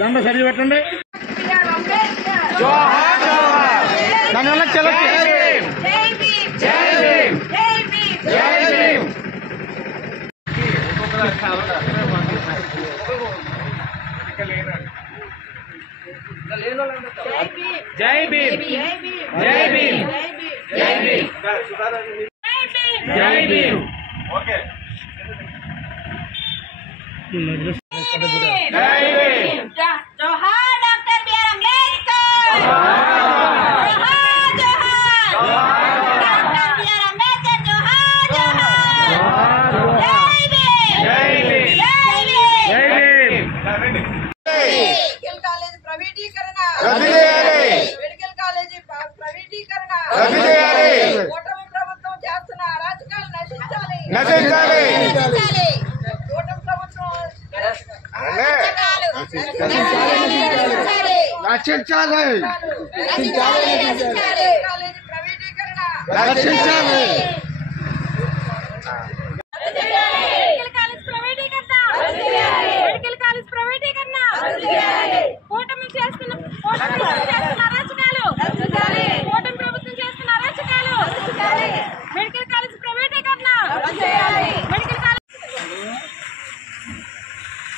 దండ సరి పెట్టండి. దానివల్ల జై భీమ్, జై భీమ్, జై భీమ్, జై భీమ్. ఓకే. जोहार डॉक्टर बी.आर. अम्बेडकर, जोहार जोहार डॉक्टर बी.आर. अम्बेडकर, जोहार जोहार. जय भीम, जय भीम, जय भीम, जय भीम. मेडिकल कॉलेज ప్రైవేటీకరణ రద్దు చేయాలి. మెడికల్ కాలేజీ ప్రైవేటీకరణ రద్దు చేయాలి. కూటమి ప్రభుత్వం చేస్తున్న అరాచకాలు నశించాలి. నశించాలి. కూటమి ప్రభుత్వం రక్షించాలి. కాలేజీ ప్రైవేటీకరణ రక్షించాలి. మెడికల్ కాలేజ్ ప్రైవేటీకరణ మెడికల్ కాలేజ్ ప్రైవేటీకరణ కూటమి చేస్తున్న అరాచకాలు కూటమి ప్రభుత్వం చేస్తున్న అరాచకాలు మెడికల్ కాలేజ్ ప్రైవేటీకరణ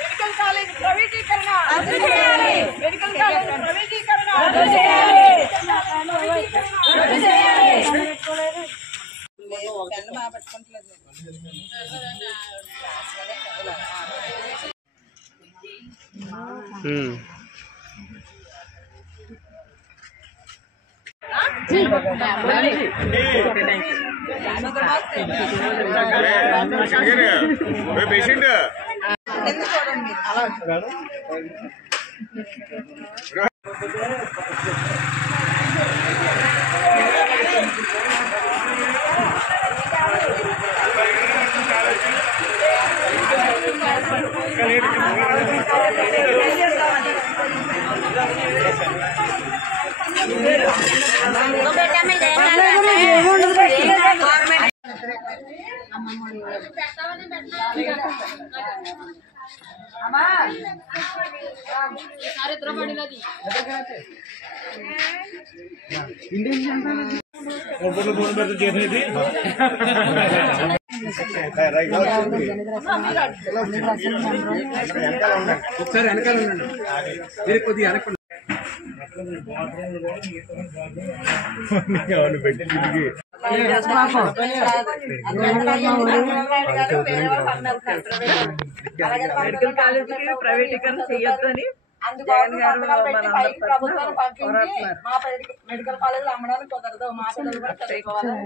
మెడికల్ కాలేజ్ ప్రైవేటీకరణ మెడికల్ కాలేజ్ ప్రైవేటీకరణ పేషెంట్ ఒకసారి వెనకాల ఉండండి, మీరు కొద్దిగా వెనక పెట్టి మెడికల్ కాలేజీకి ప్రైవేటీకరణ చేయొద్దని ప్రభుత్వాన్ని పంపించి మా మెడికల్ కాలేజ్ అమ్మడానికి కుదరదు, మా పిల్లలు కూడా చదువుకోవాలని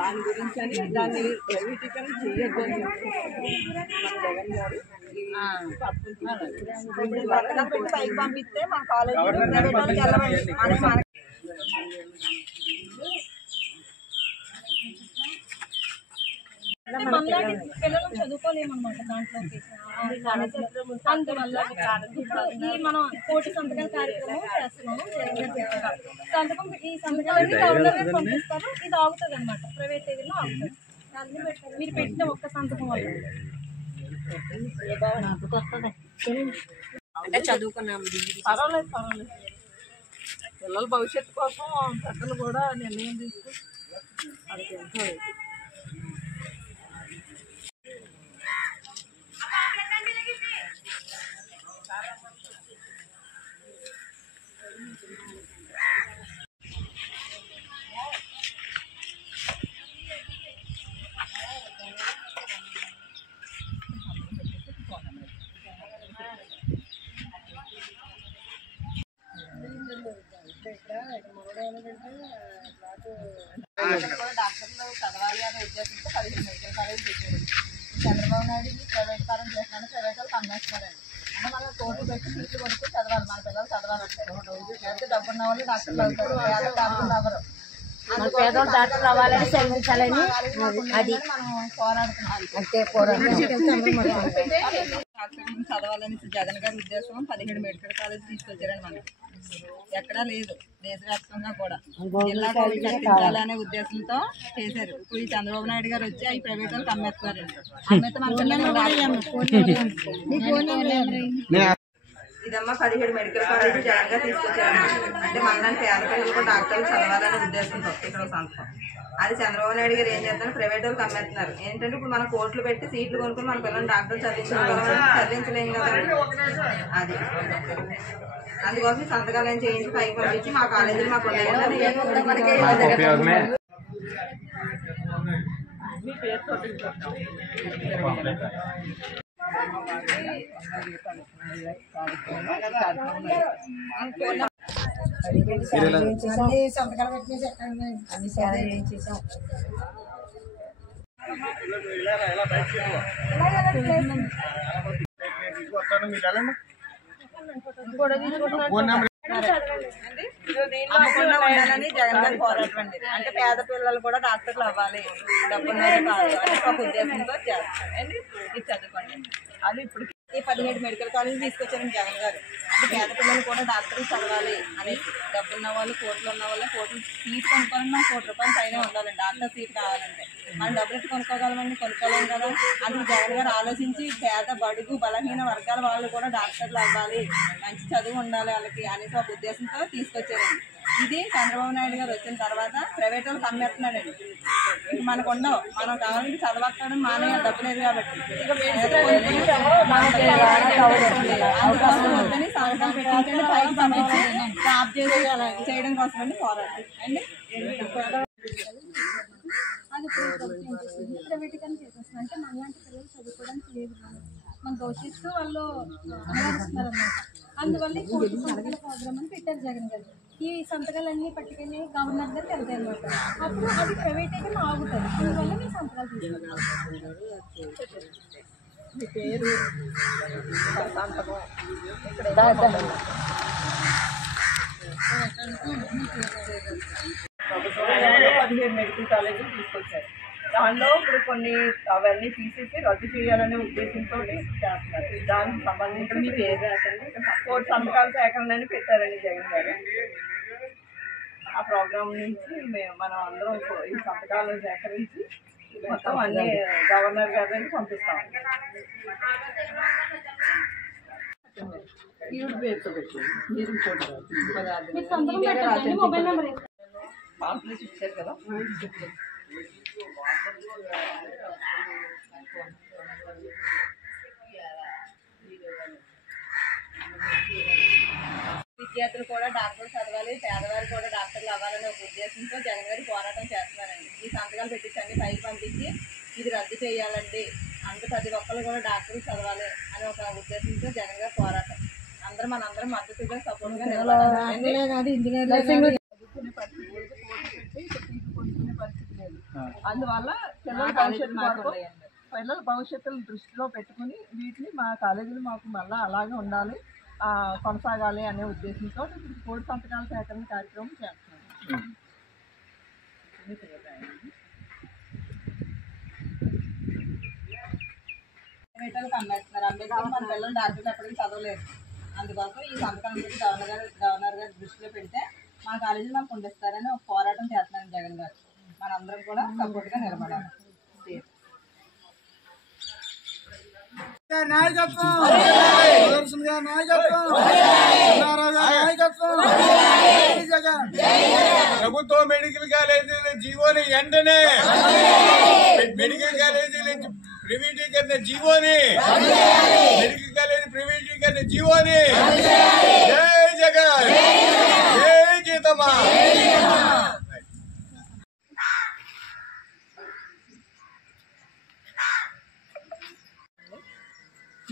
దాని గురించి అని దాన్ని ప్రైవేటీకరణ చేయొద్దని పైకి పంపిస్తే మా కాలేజ్ పిల్లలు చదువుకోలేమన్నమాట దాంట్లోకి. అందువల్ల ఇప్పుడు ఈ మనం కోటి సంతకాల కార్యక్రమం చేస్తున్నాము. సంతకం ఈ సంతకాలన్నీ గవర్నర్ గారు పంపిస్తారు. ఇది ఆగుతుంది అనమాట, ప్రైవేట్ దగ్గరలో ఆగుతుంది. మీరు పెట్టిన ఒక్క సంతకం వల్ల చదువుకున్నాం. పర్వాలేదు పర్వాలేదు, పిల్లల భవిష్యత్తు కోసం పెద్దలు కూడా నిర్ణయం తీసుకుని అది ఎంతో డాక్టర్లు చదవాలి అనే ఉద్దేశంతో 15 మెడికల్ కాలేజ్ పెట్టారు. చంద్రబాబు నాయుడు ప్రైవేట్ పరం ఏం చేస్తున్నారంటే ప్రైవేట్ వాళ్ళకి అమ్మేస్తున్నారండి. అంటే మనం కోర్టు పెట్టి సీట్లు కొనుక్కొని చదవాలి, మన పిల్లలు చదవాలంటే. అయితే డబ్బున్న వాళ్ళు డాక్టర్లు అవుతారు, పేద డాక్టర్లు అవ్వరు. పేదోళ్ళు డాక్టర్ అవ్వాలని చదివించాలని అది మనం పోరాడుతున్నాం. అంతే పోరాటం. డాక్టర్ చదవాలని జగన్ గారి ఉద్దేశం 17 మెడికల్ కాలేజ్ తీసుకొచ్చారని మనకి ఎక్కడా లేదు, దేశవ్యాప్తంగా కూడా జిల్లా కాలేజ్ కట్టించాలనే ఉద్దేశంతో చేశారు. ఇప్పుడు ఈ చంద్రబాబు నాయుడు గారు వచ్చి అవి ప్రైవేట్ వాళ్ళకి అమ్మేస్తున్నారండి. అమ్మేస్తే మన ఇదమ్మా 17 మెడికల్ కాలేజ్ జగన్ గారు తీసుకొచ్చారన్నమాట. అంటే మనలాంటి పేద పిల్లలు కూడా డాక్టర్లు చదవాలనే ఉద్దేశంతో ఇక్కడ సంస్థ. అది చంద్రబాబు నాయుడు గారు ఏం చేస్తున్నారు, ప్రైవేట్ వాళ్ళకి అమ్మేస్తున్నారు. ఏంటంటే ఇప్పుడు మనం కోర్టులు పెట్టి సీట్లు కొనుక్కొని మన పిల్లల్ని డాక్టర్లు చదివించలేము కదా, అది అందుకోసం సంతకాలు ఏం చేయించి పైకి పంపించి మా కాలేజీలు మాకు సంతకాలు పెట్టేసి అన్ని సేవలు చేసాం. అమ్మకుండా ఉండాలని జగన్ గారి పోరాటం అండి. అంటే పేద పిల్లలు కూడా డాక్టర్లు అవ్వాలి, డబ్బున్న కాదు అని ఒక ఉద్దేశంతో చేస్తారండి. ఇది చదువుకోండి. అది ఇప్పుడు ఈ 17 మెడికల్ కాలేజ్ తీసుకొచ్చారండి జగన్ గారు. అంటే పేద పిల్లలు కూడా డాక్టర్లు చదవాలి అని, డబ్బున్న వాళ్ళు కోట్లు ఉన్న వాళ్ళు కోట్లు సీట్ కొనుక్కోవాలని మనం ₹1 పైన ఉండాలండి. డాక్టర్ సీట్ కావాలంటే మనం డబ్బులు ఎట్టు కొనుక్కోగలమండి, కొనుక్కోలేము కదా. అందుకు జగన్ గారు ఆలోచించి పేద బడుగు బలహీన వర్గాల వాళ్ళు కూడా డాక్టర్లు అవ్వాలి, మంచి చదువు ఉండాలి వాళ్ళకి అనేసి ఒక ఉద్దేశంతో తీసుకొచ్చారండి. ఇది చంద్రబాబు నాయుడు గారు వచ్చిన తర్వాత ప్రైవేట్ వాళ్ళకి అమ్మేస్తున్నాడండి. ఇంక మనకు ఉండవు, మనం కావాలంటే చదవక్కడం మానే డబ్బు లేదు కాబట్టి అందుకోసం వద్దని సంతకాలు పెట్టించండి, పైకి పంపించి జాబ్ చేసి చేయడం కోసం అండి పోరాటం అండి. అది ప్రైవేట్గానే చేసేస్తుంది. అంటే మనలాంటి పిల్లలు చదువుకోవడానికి లేదు, మన భవిష్యత్తు వాళ్ళు అనుభవిస్తున్నారు అన్నమాట. అందువల్ల ఈ కోటి సంతకాల ప్రోగ్రామ్ అని పెట్టారు జగన్ గారు. ఈ సంతకాలన్నీ పట్టుకుని గవర్నర్ గారికి వెళ్తాయి అన్నమాట. అప్పుడు అది ప్రైవేట్ అయితే ఆగుతుంది. అందువల్ల మీ సంతకాలు తీసుకుంటారు. మీ పేరు సంతకం ఇక్కడ 17 మెడికల్ కాలేజీలు తీసుకొచ్చారు. దానిలో ఇప్పుడు కొన్ని అవన్నీ తీసేసి రద్దు చేయాలనే ఉద్దేశంతో చేస్తున్నారు. దానికి సంబంధించి మీ పేరు రాసండి, కోటి సంతకాల సేకరణ అని పెట్టారండి జగన్ గారు. ఆ ప్రోగ్రామ్ నుంచి మనం అందరం ఈ సంతకాలను సేకరించి మొత్తం అన్ని గవర్నర్ గారికి పంపిస్తాం. ఈవిడ పేరుతో పెట్టండి, మీరు మొబైల్ నెంబర్ పాంప్లెట్ ఇచ్చారు కదా. విద్యార్థులు కూడా డాక్టర్లు చదవాలి, పేదవారు కూడా డాక్టర్లు అవ్వాలనే ఒక ఉద్దేశంతో జగన్ గారి పోరాటం చేస్తున్నారండి. ఈ సంతకాలు పెట్టించండి, పైకి పంపించి ఇది రద్దు చేయాలండి, అంత ప్రతి ఒక్కరు కూడా డాక్టర్లు చదవాలి అనే ఒక ఉద్దేశంతో జగన్ గారి పోరాటం. మనందరం మద్దతుగా సపోర్ట్గా నిలబడాలి. పరిస్థితి లేదు, అందువల్ల పిల్లల భవిష్యత్తును దృష్టిలో పెట్టుకుని వీటిని మా కాలేజీలు మాకు మళ్ళీ అలాగే ఉండాలి, కొనసాగాలి అనే ఉద్దేశంతో ఇప్పుడు కోటి సంతకాల సేకరణ కార్యక్రమం చేస్తున్నాం. ప్రైవేట్లకు అమ్మేస్తున్నారు. అంబేద్కర్ మన పిల్లలు డాక్టర్లు ఎప్పటికీ చదవలేదు. అందుకోసం ఈ సంతకాలు గవర్నర్ గారి దృష్టిలో పెడితే మన కాలేజీలు మనకు ఉండిస్తారని ఒక పోరాటం చేస్తున్నారు జగన్ గారు. మనందరం కూడా సపోర్ట్గా నిలబడాలి. ప్రభుత్వ మెడికల్ కాలేజీల జీవోని వెంటనే మెడికల్ కాలేజీల ప్రైవేటీకరణ జీవోని మెడికల్ కాలేజీ ప్రైవేటీకరణ జీవోని జై జగన్ జై జీతమ్మా.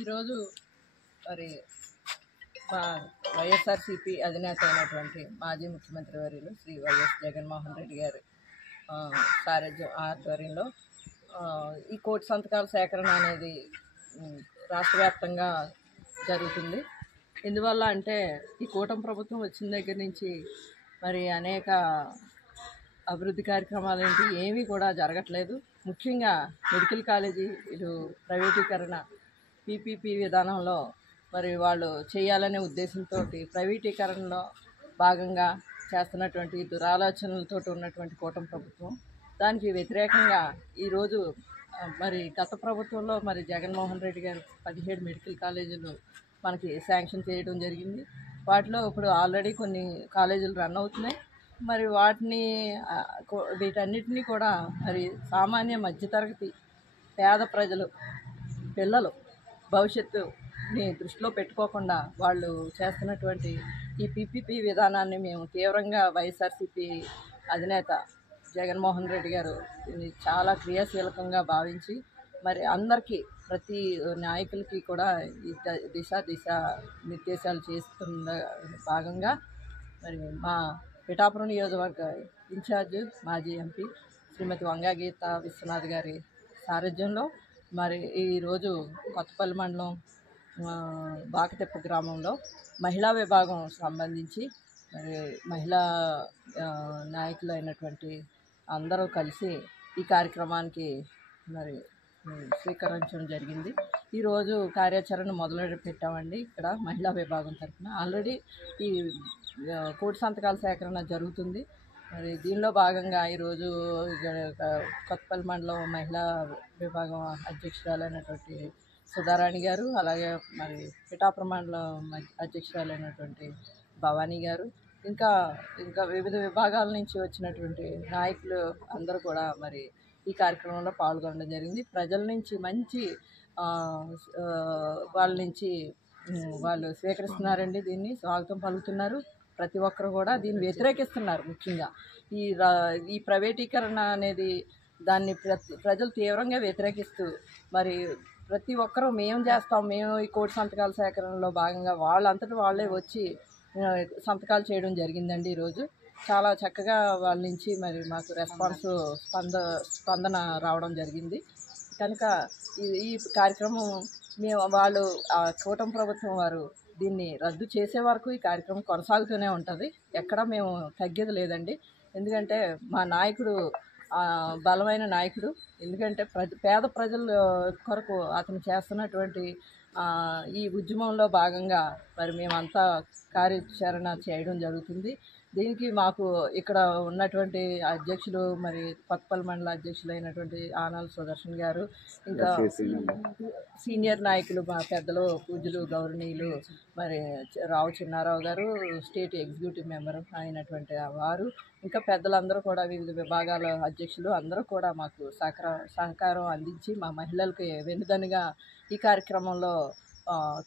ఈరోజు మరి మా వైఎస్ఆర్సీపీ అధినేత అయినటువంటి మాజీ ముఖ్యమంత్రి వర్యులు శ్రీ వైఎస్ జగన్మోహన్ రెడ్డి గారి సారథ్యం ఆధ్వర్యంలో ఈ కోటి సంతకాల సేకరణ అనేది రాష్ట్ర వ్యాప్తంగా జరుగుతుంది. ఎందువల్ల అంటే ఈ కూటమి ప్రభుత్వం వచ్చిన దగ్గర నుంచి మరి అనేక అభివృద్ధి కార్యక్రమాలు ఏమీ కూడా జరగట్లేదు. ముఖ్యంగా మెడికల్ కాలేజీలు ప్రైవేటీకరణ పీపీపీ విధానంలో మరి వాళ్ళు చేయాలనే ఉద్దేశంతో ప్రైవేటీకరణలో భాగంగా చేస్తున్నటువంటి దురాలోచనలతో ఉన్నటువంటి కూటమి ప్రభుత్వం, దానికి వ్యతిరేకంగా ఈరోజు మరి గత ప్రభుత్వంలో మరి జగన్మోహన్ రెడ్డి గారు 17 మెడికల్ కాలేజీలు మనకి శాంక్షన్ చేయడం జరిగింది. వాటిలో ఇప్పుడు ఆల్రెడీ కొన్ని కాలేజీలు రన్ అవుతున్నాయి. మరి వీటన్నిటినీ కూడా మరి సామాన్య మధ్యతరగతి పేద ప్రజలు పిల్లలు భవిష్యత్తుని దృష్టిలో పెట్టుకోకుండా వాళ్ళు చేస్తున్నటువంటి ఈ పీపీపీ విధానాన్ని మేము తీవ్రంగా వైఎస్ఆర్సీపీ అధినేత జగన్మోహన్ రెడ్డి గారు దీన్ని చాలా క్రియాశీలకంగా భావించి మరి అందరికీ ప్రతి నాయకులకి కూడా ఈ దిశ నిర్దేశాలు చేస్తున్న భాగంగా మరి మా పిఠాపురం నియోజకవర్గ ఇన్ఛార్జ్ మాజీ ఎంపీ శ్రీమతి వంగా గీత విశ్వనాథ్ గారి సారథ్యంలో మరి ఈరోజు కొత్తపల్లి మండలం బాకతిప్ప గ్రామంలో మహిళా విభాగం సంబంధించి మరి మహిళా నాయకులు అయినటువంటి అందరూ కలిసి ఈ కార్యక్రమానికి మరి స్వీకరించడం జరిగింది. ఈరోజు కార్యాచరణ మొదలు పెట్టామండి. ఇక్కడ మహిళా విభాగం తరఫున ఆల్రెడీ ఈ కోటి సంతకాల సేకరణ జరుగుతుంది. మరి దీనిలో భాగంగా ఈరోజు కొత్తపల్లి మండలం మహిళా విభాగం అధ్యక్షురాలైనటువంటి సుధారాణి గారు, అలాగే మరి పిఠాపురం మండలం అధ్యక్షురాలైనటువంటి భవానీ గారు, ఇంకా వివిధ విభాగాల నుంచి వచ్చినటువంటి నాయకులు అందరూ కూడా మరి ఈ కార్యక్రమంలో పాల్గొనడం జరిగింది. ప్రజల నుంచి మంచి వాళ్ళ నుంచి వాళ్ళు స్వీకరిస్తున్నారండి. దీన్ని స్వాగతం పలుకుతున్నారు. ప్రతి ఒక్కరు కూడా దీన్ని వ్యతిరేకిస్తున్నారు. ముఖ్యంగా ఈ ప్రైవేటీకరణ అనేది దాన్ని ప్రజలు తీవ్రంగా వ్యతిరేకిస్తూ మరి ప్రతి ఒక్కరూ మేము చేస్తాం, మేము ఈ కోటి సంతకాల సేకరణలో భాగంగా వాళ్ళంతటి వాళ్ళే వచ్చి సంతకాలు చేయడం జరిగిందండి. ఈరోజు చాలా చక్కగా వాళ్ళ నుంచి మరి మాకు స్పందన రావడం జరిగింది. కనుక ఈ కార్యక్రమం వాళ్ళు కూటమి ప్రభుత్వం వారు దీన్ని రద్దు చేసే వరకు ఈ కార్యక్రమం కొనసాగుతూనే ఉంటుంది. ఎక్కడ మేము తగ్గేది లేదండి. ఎందుకంటే మా నాయకుడు బలమైన నాయకుడు. ఎందుకంటే పేద ప్రజల కొరకు అతను చేస్తున్నటువంటి ఈ ఉద్యమంలో భాగంగా మరి మేమంతా కార్యాచరణ చేయడం జరుగుతుంది. దీనికి మాకు ఇక్కడ ఉన్నటువంటి అధ్యక్షులు మరి కొత్తపల్లి మండల అధ్యక్షులైనటువంటి ఆనాల సుదర్శన్ గారు, ఇంకా సీనియర్ నాయకులు మా పెద్దలు పూజ్యులు గౌరవనీయులు మరి రావు చిన్నారావు గారు, స్టేట్ ఎగ్జిక్యూటివ్ మెంబర్ అయినటువంటి వారు, ఇంకా పెద్దలందరూ కూడా వివిధ విభాగాల అధ్యక్షులు అందరూ కూడా మాకు సహకారం అందించి మా మహిళలకి వెన్నుదన్నుగా ఈ కార్యక్రమంలో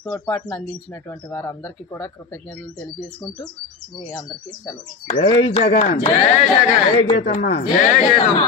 తోడ్పాటును అందించినటువంటి వారందరికీ కూడా కృతజ్ఞతలు తెలియజేసుకుంటూ మీ అందరికీ సెలవు. జై జగన్, జై జగన్, జై గీతమ్మ, జై గీతమ్మ.